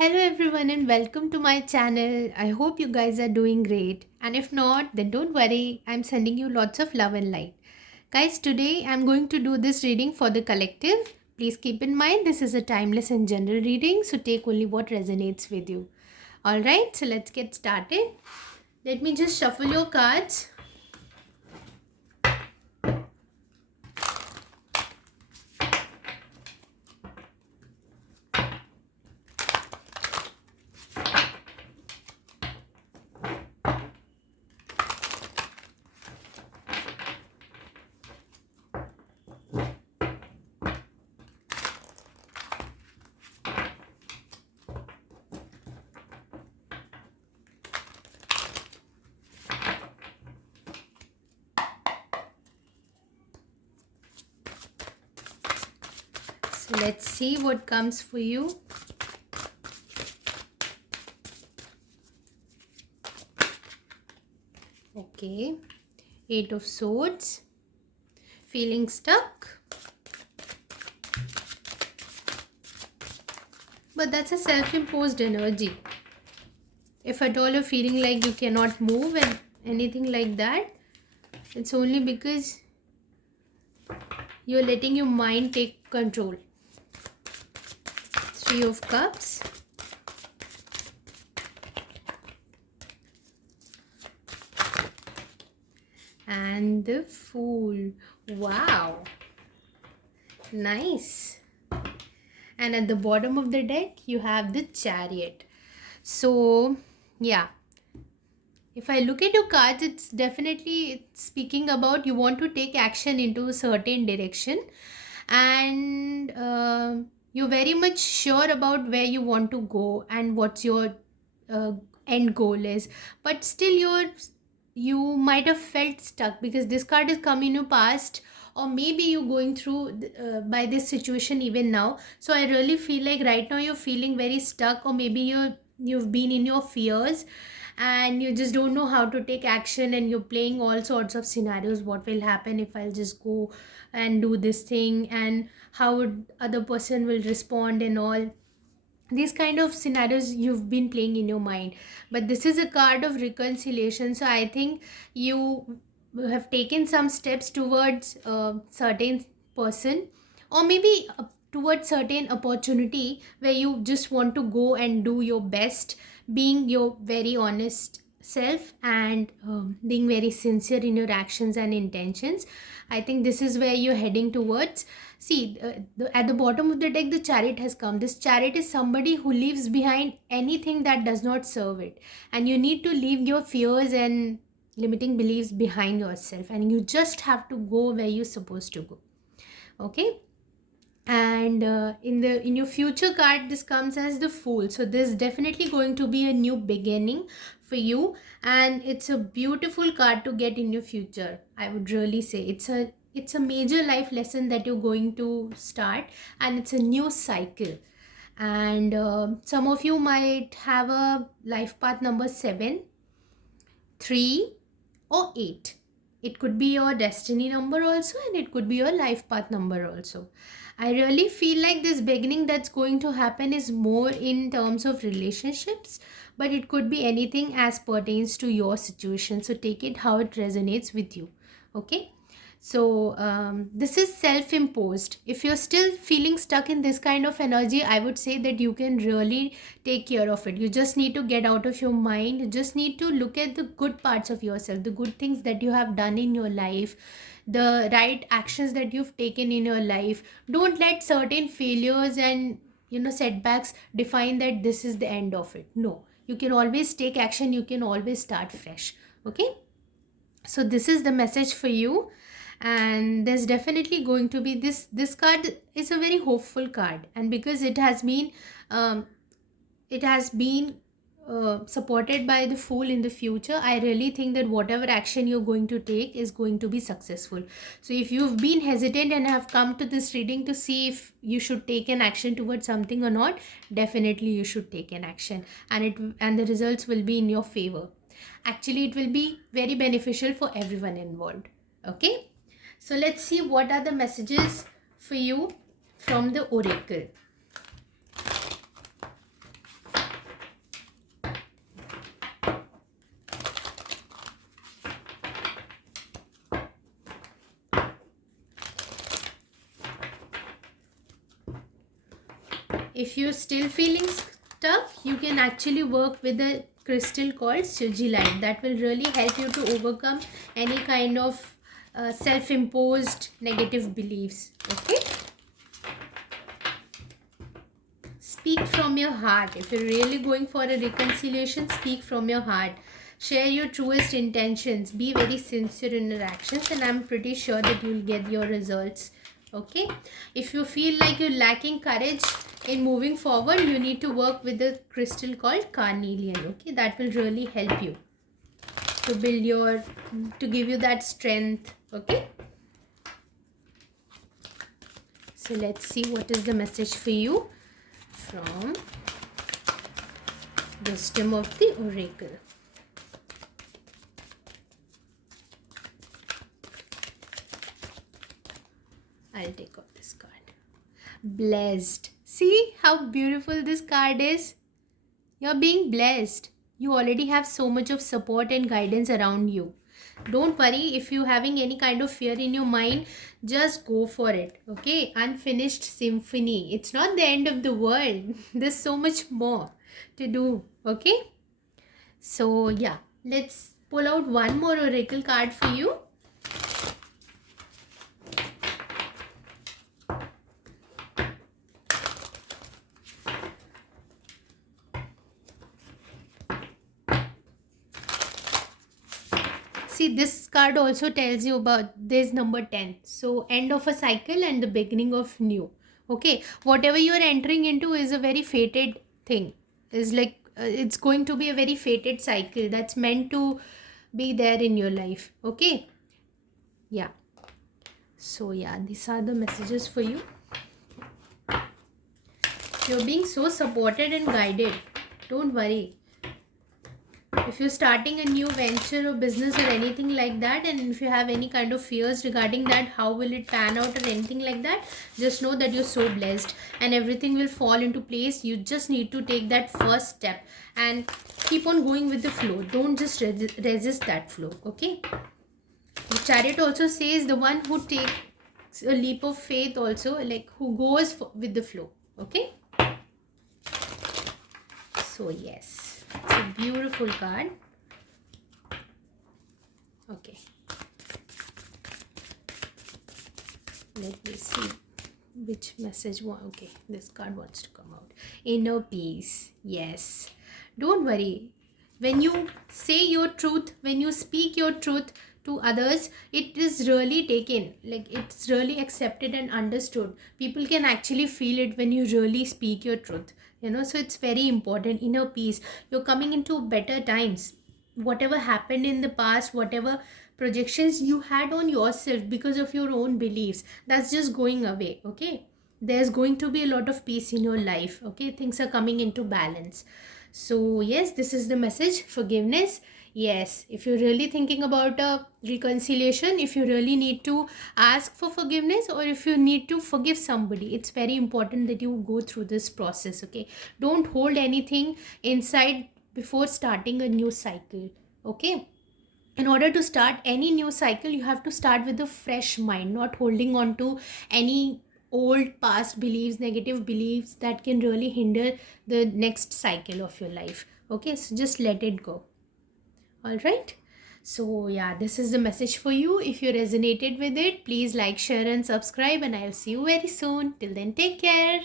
Hello everyone and welcome to my channel. I hope you guys are doing great. And if not, then don't worry. I'm sending you lots of love and light. Guys, today I'm going to do this reading for the collective. Please keep in mind this is a timeless and general reading, so take only what resonates with you. Alright, so let's get started. Let me just shuffle your cards. So let's see what comes for you. Okay, Eight of Swords, feeling stuck. But that's a self-imposed energy. If at all you're feeling like you cannot move and anything like that, it's only because you're letting your mind take control. Three of Cups. And the Fool. Wow. Nice. And at the bottom of the deck, you have the Chariot. So, yeah. If I look at your cards, it's speaking about you want to take action into a certain direction, and you're very much sure about where you want to go and what's your uh, end goal is. But still, you might have felt stuck because this card is come in your past, or maybe you're going through by this situation even now. So I really feel like right now you're feeling very stuck, or maybe you've been in your fears and you just don't know how to take action, and you're playing all sorts of scenarios. What will happen if I'll just go and do this thing, and how would other person will respond, and all these kind of scenarios you've been playing in your mind. But this is a card of reconciliation, so I think you have taken some steps towards a certain person, or maybe towards certain opportunity where you just want to go and do your best, being your very honest self, and being very sincere in your actions and intentions. I think this is where you're heading towards. See, at the bottom of the deck, the Chariot has come. This Chariot is somebody who leaves behind anything that does not serve it. And you need to leave your fears and limiting beliefs behind yourself. And you just have to go where you're supposed to go. Okay? And in your future card, this comes as the Fool. So this is definitely going to be a new beginning for you, and it's a beautiful card to get in your future. I would really say it's a major life lesson that you're going to start, and it's a new cycle. And some of you might have a life path number 7, 3, or 8. It could be your destiny number also, and it could be your life path number also. I really feel like this beginning that's going to happen is more in terms of relationships, but it could be anything as pertains to your situation. So take it how it resonates with you. Okay. So this is self-imposed. If you're still feeling stuck in this kind of energy, I would say that you can really take care of it. You just need to get out of your mind. You just need to look at the good parts of yourself, the good things that you have done in your life, the right actions that you've taken in your life. Don't let certain failures and setbacks define that this is the end of it. No, you can always take action. You can always start fresh. Okay. So this is the message for you, and there's definitely going to be this card is a very hopeful card, and because um, it has been supported by the Fool in the future, I really think that whatever action you're going to take is going to be successful. So if you've been hesitant and have come to this reading to see if you should take an action towards something or not, definitely you should take an action, and the results will be in your favor. Actually, it will be very beneficial for everyone involved. Okay, so let's see what are the messages for you from the oracle. if you're still feeling stuck, you can actually work with a crystal called Sujilite. That will really help you to overcome any kind of self-imposed negative beliefs. Okay. Speak from your heart. If you're really going for a reconciliation, speak from your heart. Share your truest intentions. Be very sincere in your actions, and I'm pretty sure that you'll get your results. Okay. If you feel like you're lacking courage in moving forward, you need to work with a crystal called carnelian. Okay. That will really help you to build your, to give you that strength. Okay. So let's see what is the message for you from Wisdom of the Oracle. I'll take out this card. Blessed. See how beautiful this card is? You're being blessed. You already have so much of support and guidance around you. Don't worry if you're having any kind of fear in your mind, just go for it. Okay, unfinished symphony. It's not the end of the world. There's so much more to do. Okay, so yeah, let's pull out one more oracle card for you. See, this card also tells you about this number 10. So end of a cycle and the beginning of new. Okay, whatever you are entering into is a very fated thing. Is like it's going to be a very fated cycle that's meant to be there in your life. Okay, yeah. So yeah, these are the messages for you. You're being so supported and guided. Don't worry. If you're starting a new venture or business or anything like that, and if you have any kind of fears regarding that, how will it pan out or anything like that, just know that you're so blessed and everything will fall into place. You just need to take that first step and keep on going with the flow. Don't just resist that flow. Okay, the Chariot also says the one who takes a leap of faith, also like who goes with the flow. Okay, so yes, it's a beautiful card. Okay, let me see which message. Okay, this card wants to come out. Inner peace. Yes, don't worry. When you say your truth, when you speak your truth to others, it is really taken, like it's really accepted and understood. People can actually feel it when you really speak your truth, you know. So it's very important. Inner peace. You're coming into better times. Whatever happened in the past, whatever projections you had on yourself because of your own beliefs, that's just going away. Okay, there's going to be a lot of peace in your life. Okay, things are coming into balance. So yes, this is the message. Forgiveness. Yes, if you're really thinking about a reconciliation, if you really need to ask for forgiveness, or if you need to forgive somebody, it's very important that you go through this process. Okay, don't hold anything inside before starting a new cycle. Okay, in order to start any new cycle, you have to start with a fresh mind, not holding on to any old past beliefs, negative beliefs that can really hinder the next cycle of your life. Okay, so just let it go. All right, so yeah, this is the message for you. If you resonated with it, please like, share and subscribe, and I'll see you very soon. Till then, take care.